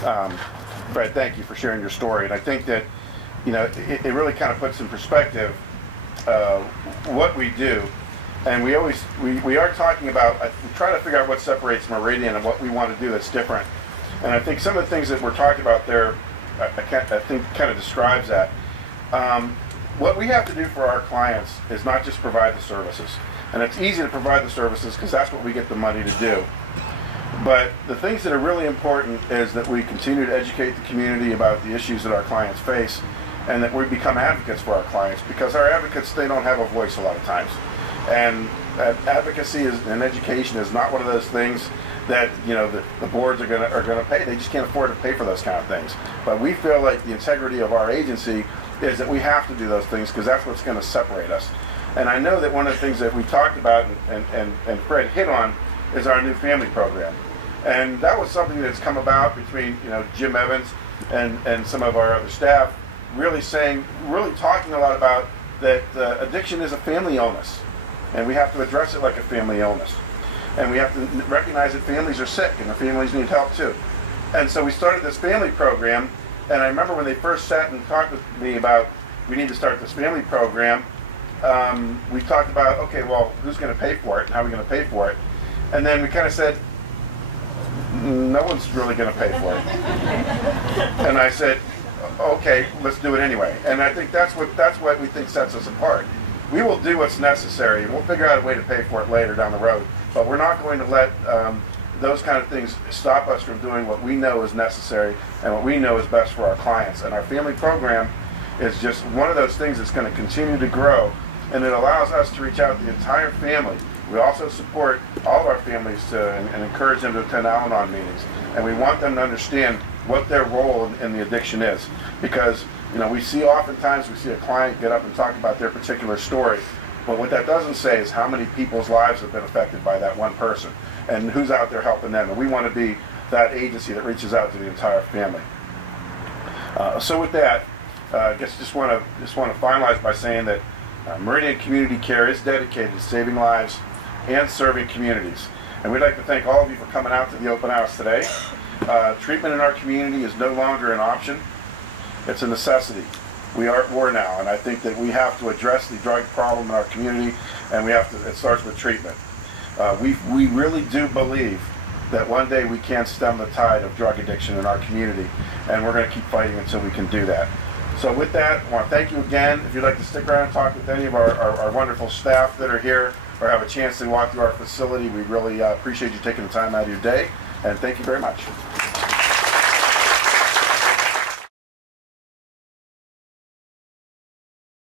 Fred, thank you for sharing your story. And I think that, you know, it really kind of puts in perspective what we do. And we are talking about, we try to figure out what separates Meridian and what we want to do that's different. And I think some of the things that we're talking about there, I think kind of describes that. What we have to do for our clients is not just provide the services. And it's easy to provide the services because that's what we get the money to do. But the things that are really important is that we continue to educate the community about the issues that our clients face, and that we become advocates for our clients, because our advocates, they don't have a voice a lot of times. And advocacy and education is not one of those things that, you know, the boards are gonna pay. They just can't afford to pay for those kind of things. But we feel like the integrity of our agency is that we have to do those things because that's what's going to separate us. And I know that one of the things that we talked about and Fred hit on is our new family program. And that was something that's come about between, you know, Jim Evans and some of our other staff really talking a lot about that addiction is a family illness. And we have to address it like a family illness. And we have to recognize that families are sick and their families need help too. And so we started this family program. And I remember when they first sat and talked with me about we need to start this family program, we talked about, okay, well, who's going to pay for it and how are we going to pay for it? And then we kind of said, no one's really going to pay for it. And I said, okay, let's do it anyway. And I think that's what we think sets us apart. We will do what's necessary, and we'll figure out a way to pay for it later down the road. But we're not going to let those kind of things stop us from doing what we know is necessary and what we know is best for our clients. And our family program is just one of those things that's going to continue to grow, and it allows us to reach out to the entire family. We also support all of our families and encourage them to attend Al-Anon meetings. And we want them to understand what their role in the addiction is. Because, you know, oftentimes we see a client get up and talk about their particular story, but what that doesn't say is how many people's lives have been affected by that one person and who's out there helping them. And we want to be that agency that reaches out to the entire family. So with that, I guess just want to finalize by saying that Meridian Community Care is dedicated to saving lives and serving communities. And we'd like to thank all of you for coming out to the open house today. Treatment in our community is no longer an option. It's a necessity. We are at war now, and I think that we have to address the drug problem in our community, and it starts with treatment. We really do believe that one day we can stem the tide of drug addiction in our community, and we're going to keep fighting until we can do that. So with that, I want to thank you again. If you'd like to stick around and talk with any of our wonderful staff that are here or have a chance to walk through our facility, we really appreciate you taking the time out of your day, and thank you very much.